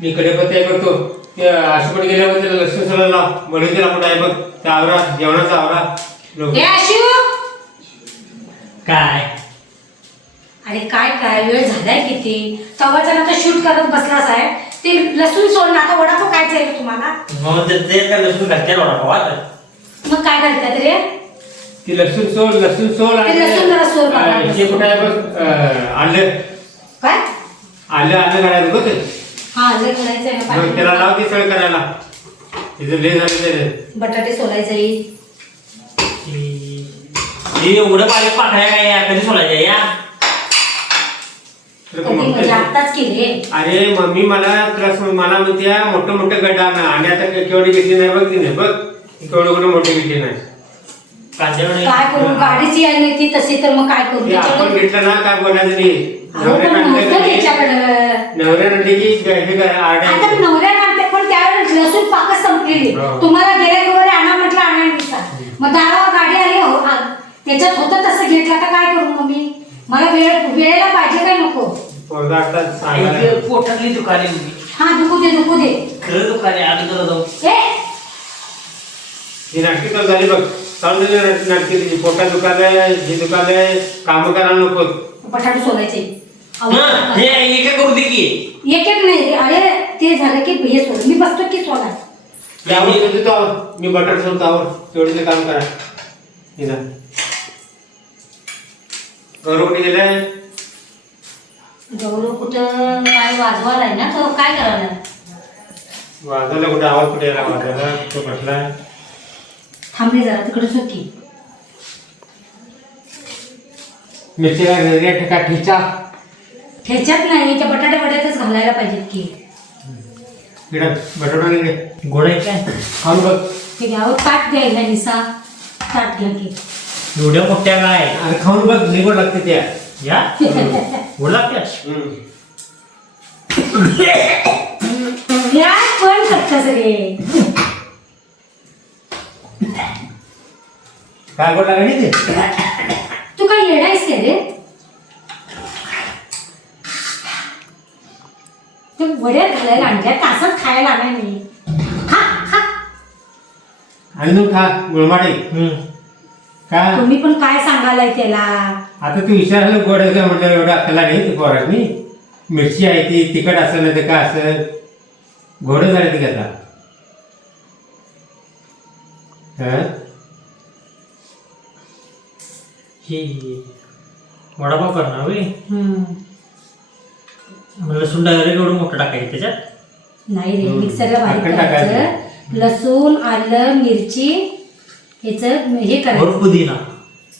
मी कढीपत्ता करतो ते आशुकडे गेल्यावर त्याला लसूण सोलायला लाव म्हणून त्याला कुठं आहे बघ त्या आवरा जेवणाचा आवरा हे आशु काय अरे काय काय वेळ झालाय किती तवा जर आता शूट करत बसलास आहे ते लसूण सोडून आता वडापाव खायचा आहे तुम्हाला मग ते काय लसूण घातल्या वडापाव आता मग काय घालतात रे ती लसूण सोल ते लसूण जरा सोल बाबा. हे कुठं आहे बघ आलं काय आलं आलं घालायचं बघ हा आलं घालायचं आहे ना मग त्याला पाणी. लाव ती सळ करायला तिचं लय झालं ते बटाटे सोलायचं आहे हे एवढं पाणी पाठाय काय या कधी सोडायचं या कधी म्हणजे आत्ताच केले अरे मम्मी मला म्हणते मोठं मोठं गड्डा आणा आणि आता केवढी घेतली नाही बघ तिने बघ केवढं कुठं मोठी घेतली नाही कांद्यावर काय करू गाडीची आहे नाही ती तशी तर मग काय करू ते आपण घेतलं ना काय बोलायचं नाही अहो, पण नव्हतं त्याच्याकडं. नवऱ्या नंदी की हे आता आड्या नवऱ्या आणते पण त्यावेळेस लसूण पाकच संपलेली हो. तुम्हाला गेल्या वगैरे आणा म्हटलं आणा दिसा मग दारावर गाडी आली हो त्याच्यात होतं तसं घेतलं आता काय करू मग मी मला वेळेला पाहिजे काय नको पोरगा आता सांगायला पोटातली दुकाने हा दुखू दे खरं दुकाने आम्ही जरा जाऊ ही नाटकी तर झाली बघ चालू नाटकी पोटात दुकान आहे हे दुकान आहे काम करायला नको बटाटे सोलायचे हे एक करू दे की एक नाही अरे ते झालं की हे सोड मी बसतो की सोलाय मी बटाट सोडतो आवर तेवढे काम करा निदान गौरव कुठे गेलाय गौरव कुठं काय वाजवालाय ना तो काय करायला वाजायला कुठे आवाज कुठे यायला वाजायला तो बसलाय थांबले जरा तिकडे सुकी मिरचीला रेट का ठेचा ठेच्यात नाही त्या बटाट्यातच घालायला पाहिजेत की इकडं बटाटा नाही गोड आहे काय खाऊन बघ ते घ्यावं ताट द्यायला निसा ताट घ्या की एवढ्या मोठ्या काय अरे खाऊन बघ निवड लागते त्या या गोड लागत्या या पण करता सगळे काय गोड लागली ते तू काय येडायस का रे ते वड्यात घालायला आणल्या तासात खायला आणणार नाही खा खा आणि तू खा गुळमाटे का तुम्ही पण काय सांगालाय त्याला आता तू विचारलं गोड आहे का म्हटलं एवढा अक्कला नाही ते पोरांनी मिरची आहे ती तिखट असं नाही तर का असं घोडं झालं ती आता ही वडापाव करणार होय लसूण डायरेक्ट एवढं मोठं टाकायचं त्याच्यात नाही रे मिक्सरला बारीक अख्खं करायचं टाकायचं. लसूण आलं मिरची ह्याच हे करायचं पुदिना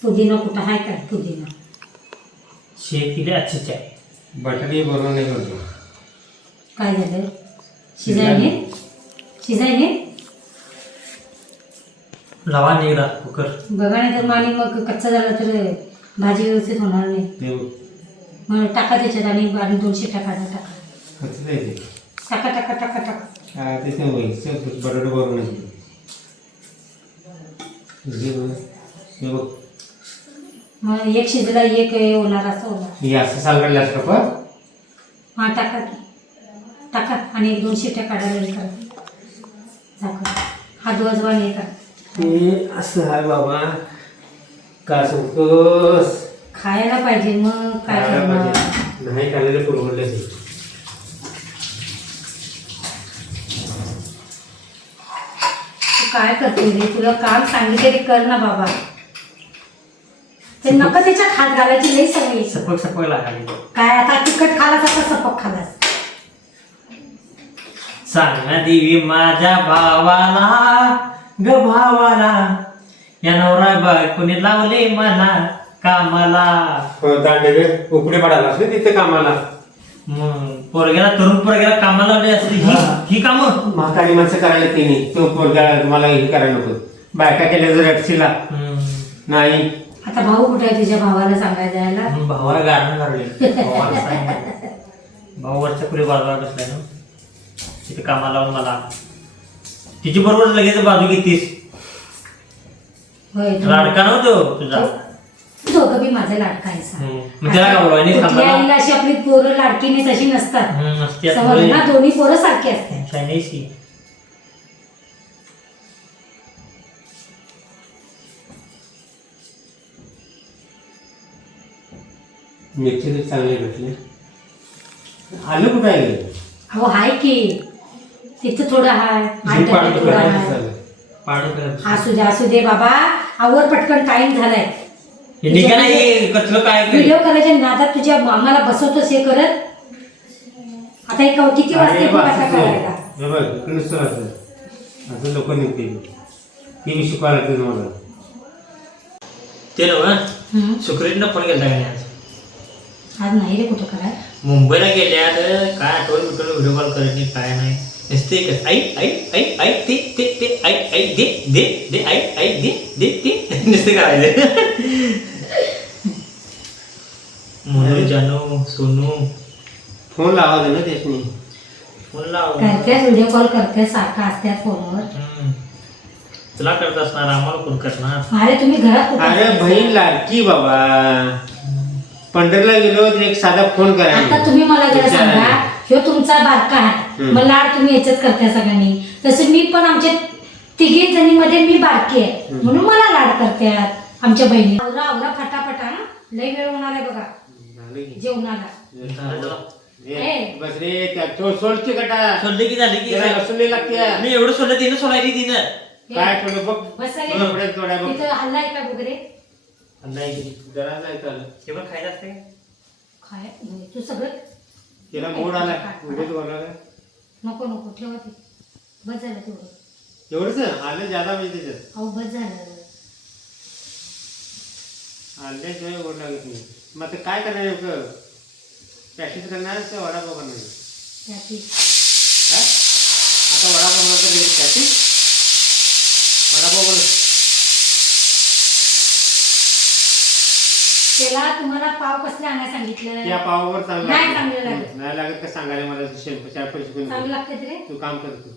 पुदिना कुठं आहे काय पुदिना शेत किती अच्छीच आहे बटाटे बरोबर नाही करतो काय झालं शिजायने लावा निघा कुकर बघा नाही तर आणि मग कच्चा झाला तर भाजी व्यवस्थित होणार नाही ते मग टाका त्याच्यात आणि 2 शिट्ट्या काढा टाका कसं आहे ते टाका टाका टाका टाका काय ते बटाटे बरोबर नाही हे बघ मग एक शिजला एक हे होणार असं होणार हे असं सांगायला का पण हा टाका की टाका आणि 1-2 शिट्ट्या काढायला हे करा झाकण हात वाजवाने हे करा ते असं आहे बाबा का सांगतोस खायला पाहिजे मग काय करणार नाही खाल्लेलं पुरवलं ते तू काय करते रे तुला काम सांगितलं ते कर ना बाबा ते नका त्याच्यात हात घालायची लई सवय सपक सपक लागायला काय आता तिखट खालास आता सपक खालास सांग ना देवी माझ्या भावाला ग भावाला या नवरा बायकोने लावले मला कामाला दांडे उपडे पडायला असले तिथे कामाला मग पोरग्याला तरुण पोरग्याला कामाला लावले असली ही कामं म्हातारी माणसं करायला तिने तो पोरगा तुम्हाला हे करायला नको बायका केल्या जर अटशीला नाही आता भाऊ कुठे आहे तुझ्या भावाला सांगायला जायला भावाला गारण काढले भाऊ वरच्या पुढे बाजूला बसलाय ना तिथे कामाला लावून मला तिची बरोबर लगेच बाजू घेतीस होय लाडका नव्हतो तुझा दोघं बी माझं लाडका आहे सा. मग त्याला का बोलवा? नाही कुठल्या सांगा आईला अशी आपली पोरं लाडकी नाही तशी नसतात. असते समजलं ना, दोन्ही पोरं सारखी असतात. चायनीज की मिरची तर चांगले भेटले. आलं कुठं आहे? अहो हाय की तिथं थोडं हाय आणि जीव पाडतो थोडं करायचं हाय. चालेल. पाडू कर असू दे बाबा, आवर पटकन टाइम झालाय. निघाला हे कसलं काय काय व्हिडिओ करायच्या नादात तुझ्या मामाला बसवतोस हे करत. आता एक किती वाजता अरे येतो बा, कसा असं करायला? हे बघ, इकडे नुसतं असं लोक निघते ती मी शिकवायला लागते तुम्हाला. ते ना सुक्रीतनं फोन केला काय आज आज नाही रे कुठं कराय. मुंबईला गेल्या तर काय आठवण बिटवण व्हिडिओ कॉल करत नाही काय नाही नुसते एकच आई आई आई आई ते ते ते आई आई दे दे दे आई आई दे दे ते नुसते करायचे. मोनू जानू सोनू फोन लावा दे ना त्याच्यानी. फोन लाव करतेस व्हिडिओ कॉल करतेस सारखा असतात फोनवर. तुला करत असणार आम्हाला कोण करणार. अरे तुम्ही घरात कुठं अरे असताय? बहीण लाडकी बाबा. पंढरला गेलो तर एक साधा फोन करा. आता तुम्ही मला जरा सांगा, ह्यो तुमचा बारका आहे, मग लाड तुम्ही याच्यात करताय सगळ्यांनी. तसं मी पण आमच्या तिघी जणीमध्ये मी बारकी आहे म्हणून मला लाड करतात आमच्या बहिणी. आवरा आवरा फटाफटा हं. लय वेळ होणार आहे बघा झालं की? जेवणाला. ए, बस रे त्या तो सोडची कटा. सोडले की झाले की त्याला लसूण नाही लागते. मी एवढं सोडलं तिनं सोडायची तिनं काय थोडं बघ. बस रे. थोडं पुढे थोडा बघ. तिथं हल्लाय का वगैरे नाही जरा नाही चाललं. हे पण खायचं असते काय तू सगळं तिला मूड आला उभे होणार. नको नको ठेवा ते. बस झालं तेवढं. एवढंच आलं ज्यादा म्हणजे त्याच्यात अहो बस झालं. आल्याशिवाय गोड लागत नाही. मग आता काय करणार नेमकं? प्रॅक्टिस करणार का वडापाव करणार? त्याची हा? आता वडापाव बनवतो प्रॅक्टिस. वडापाव बनव. त्याला तुम्हाला पाव कसले आणायला सांगितलं? त्या पावावर चांगलं नाही लागतं. चांगलं लागत. नाही लागत का सांगायला मला चार पैसे कोणी चांगलं लागतात रे. तू काम करतो.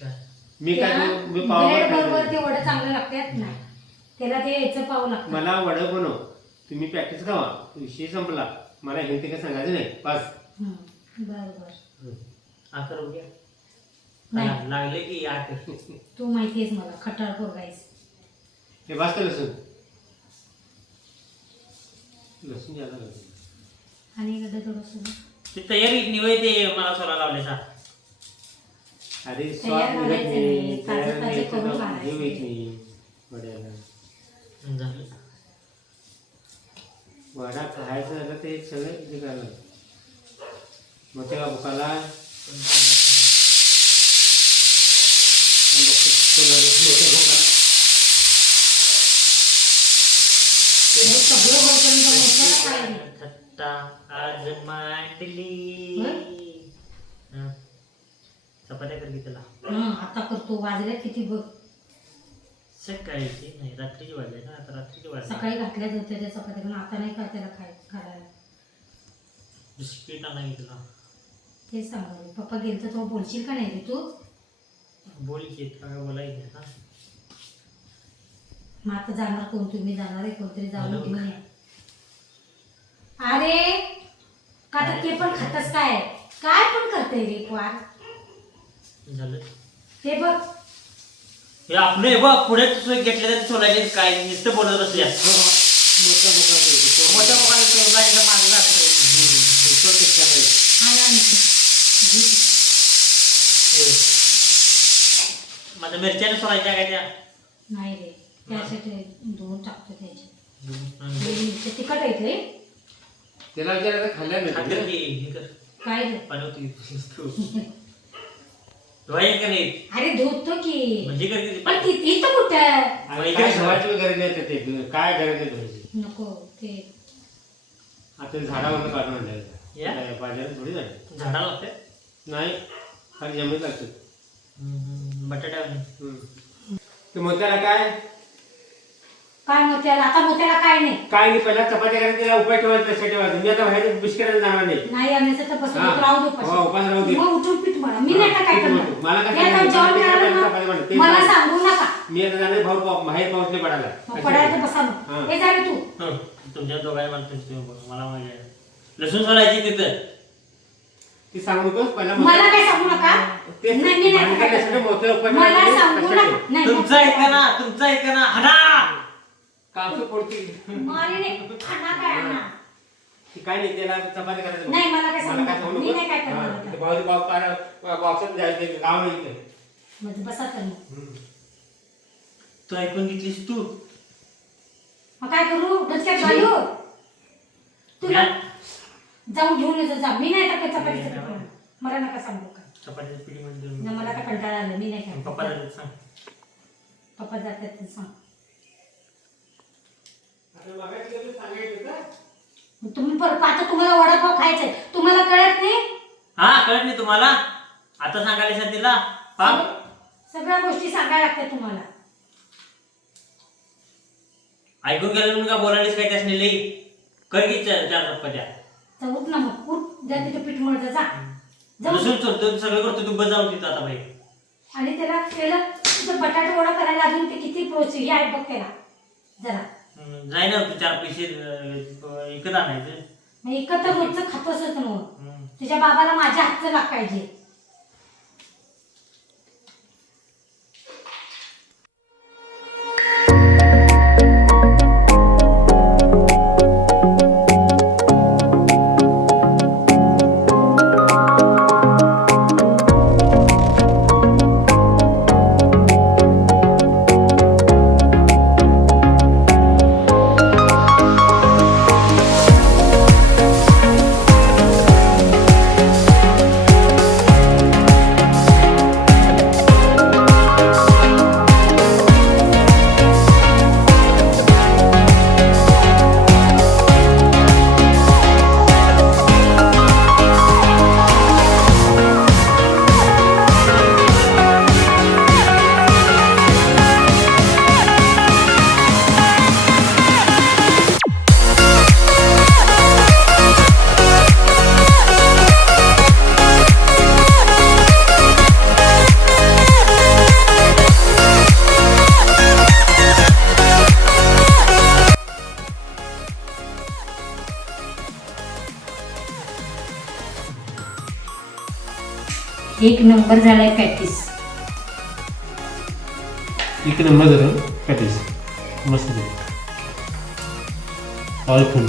काय मी काय करू? मी ब्रेड पावावर बरोबर खायचं. ते वडे चांगले लागतात नाही. त्याला ते याचं पाव लागतं. मला वडा बनव. तुम्ही प्रॅक्टिस करा. विषय संपला. मला हे ते काय सांगायचं नाही. बस. बर बर. आकर बघूया नाही. लागले की आकर तू माहितीयेस मला खटाळ पोरगायस. हे बस का लसूण? लसूण ज्यादा लागतं. आणि इकडे थोडंसं ते तयारी निवय ते मला सोडा लावले सा अरे तयार स्वाद निघत करायचं नाही. नाही. तयार ताजं नाही ताजं करून तर खायचं. जीव येत नाही वड्याला. झालं वडा खायचं झालं ते सगळं इथे करायला. मग त्या बुकाला सगळं होतं मोठ्याला काय नाही. थट्टा आज मांडली हं. चपात्या कर की त्याला आता करतो. वाजल्यात किती बघ. सकाळीची नाही रात्रीची वाजले ना आता रात्रीची वाजले सकाळी घातल्याच होत्या त्या चपात्या पण आता नाही का त्याला खायला. बिस्किट आणा की तुला तेच सांगाल पप्पा गेलं तर तो बोलशील का नाही रे तू? बोल की काय बोलायचं ना मग आता जाणार कोण? तुम्ही जाणार आहे कोणतरी जाऊन मला घेऊन या. अरे का आता ते पण खातच काय काय पण करते रे क्वार. झालं ते बघ हे आपलं हे बघ पुढे घेतले तर सोलायचे काय नुसतं बोलत बसल्या मोठ्या मोबाईल सोलायचं माझं माझ्या मिरच्याने सोलायच्या काय त्या नाही रे त्यासाठी दोन टाकतो त्याचे तिखट आहेत रे. त्याला विचारायचं खाल्ल्या खातर नाही. की हे कर काय रे? बनवतो धुवाय का नाही अरे धुतो की म्हणजे करते पण तिथे तर कुठं आणि काय धुवायची गरज नाही तर ते काय गरज नाही धुवायची. नको ते आता झाडावर काढून या? आणलं बाजारात थोडी झाड झाडा लागते नाही खाली जमीन लागतात. बटाटा ते मोत्याला काय काय मोत्याला आता मोत्याला काय नाही. काय नाही पहिला चपात्या करायला त्याला उपाय ठेवायचा तसं ठेवायचं. मी आता बाहेर बिस्किटाला जाणार नाही. नाही आणायचं तर बसून हा. राहू दे हो, उपाशी. उपास राहू दे. मग उठून पीठ म्हणा मी नाही का काय पीठ करणार. म्हणतो. मला काय मी आता सांगायचं? जेवण ते करायला चपात्या मग म्हणते. ते मला सांग. सांगू नका मी आता जाणार भाऊ बाहेर पाऊसले पडायला मग पडायला तर बसा मग. हा. हे झालं तू तुमच्या दोघांना मला माहिती आहे. लसूण सोलायची तिथं ती सांगू नकोस पहिला मला काय सांगू नका. ते नाही, मी नाही भांडण करण्यासाठी मोठं उपकरण मला आहे, सांगू लक्षात नका. ठेव. नाही, तुमचं ऐका ना तुमचं ऐका ना हटा कासू पडतील मारीने खाना काय आणा. ती काय नाही त्याला चपाती करायचं नाही, मला काय सांगू काय नका. सांगू मी नाही काय नको. करणार हा, आता. ते बॉक्सात जायचं गाव नाही इथं. म्हणजे बसा तर मग. तू ऐकून घेतलीस तू मग काय करू डोक्यात घालू तुला जाऊन घेऊन येतो जा. मी नाही टाकत चपातीचं पीठ. मला नका सांगू का. चपातीच्या पिढीमध्ये नाही, मला आता कंटाळा आला. मी नाही काय पप्पाला सांग पप्पा जातात ते सांग. आता बघायचं गेलं सांगायचं का? मग तुम्ही परत आता तुम्हाला वडापाव खायचंय तुम्हाला कळत नाही. हा कळत नाही तुम्हाला आता सांगायला तिला पाप सगळ्या गोष्टी सांगायला लागतात तुम्हाला. ऐकून गेलं म्हणून का बोलायलीस काय त्यासने लई कर की चार चपात्या चौक ना मग उठ जा तिथे पीठ मळत जा जाऊ. लसूण सोडतो सगळं करतो तू बस जाऊन तिथं आता बाई आणि त्याला केलं तिथं बटाटा वडा करायला अजून ते किती प्रोसेस हे आहे बघ त्याला जरा. जाय ना तू 4 पैसे विकत आणायचं मग एकत्र रोजचं खातोच ना मग. तुझ्या बाबाला माझ्या हातचं लाग पाहिजे. एक नंबर झालाय पॅटीस. एक नंबर झालं पॅटीस मस्त ऑल फुल